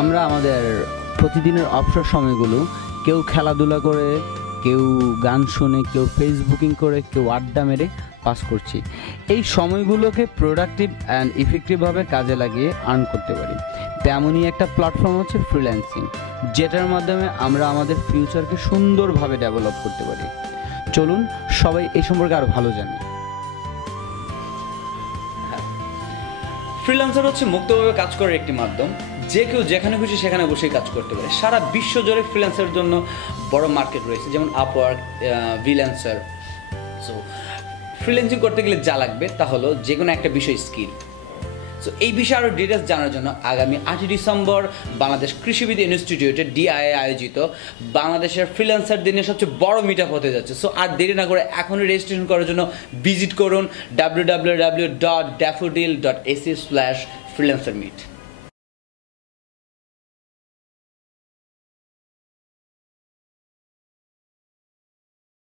আমরা আমাদের প্রতিদিনের অবসর সময়গুলো কেউ খেলাধুলা করে, কেউ গান শুনে, কেউ ফেসবুকিং করে, কেউ আড্ডা মেরে পাস করছি। এই সময়গুলোকে প্রোডাক্টিভ অ্যান্ড ইফেক্টিভভাবে কাজে লাগিয়ে আর্ন করতে পারি। তেমনই একটা প্ল্যাটফর্ম হচ্ছে ফ্রিল্যান্সিং, যেটার মাধ্যমে আমরা আমাদের ফিউচারকে সুন্দরভাবে ডেভেলপ করতে পারি। চলুন সবাই এই সম্পর্কে আরও ভালো জানি। ফ্রিল্যান্সার হচ্ছে মুক্তভাবে কাজ করার একটি মাধ্যম। যে কেউ যেখানে খুশি সেখানে বসেই কাজ করতে পারে। সারা বিশ্ব জুড়ে ফ্রিল্যান্সারের জন্য বড় মার্কেট রয়েছে, যেমন আপওয়ার্ক, ফ্রিল্যান্সার। সো ফ্রিল্যান্সিং করতে গেলে যা লাগবে তা হলো যে কোনো একটা বিষয় স্কিল। সো এই বিষয়ে আরও ডিটেলস জানার জন্য আগামী 8 ডিসেম্বর বাংলাদেশ কৃষিবিদ ইনস্টিটিউটে DIA আয়োজিত বাংলাদেশের ফ্রিল্যান্সার দিনের সবচেয়ে বড় মিট আপ হতে যাচ্ছে। সো আর দেরি না করে এখনই রেজিস্ট্রেশন করার জন্য ভিজিট করুন www.daffodil.ac/freelancermeet।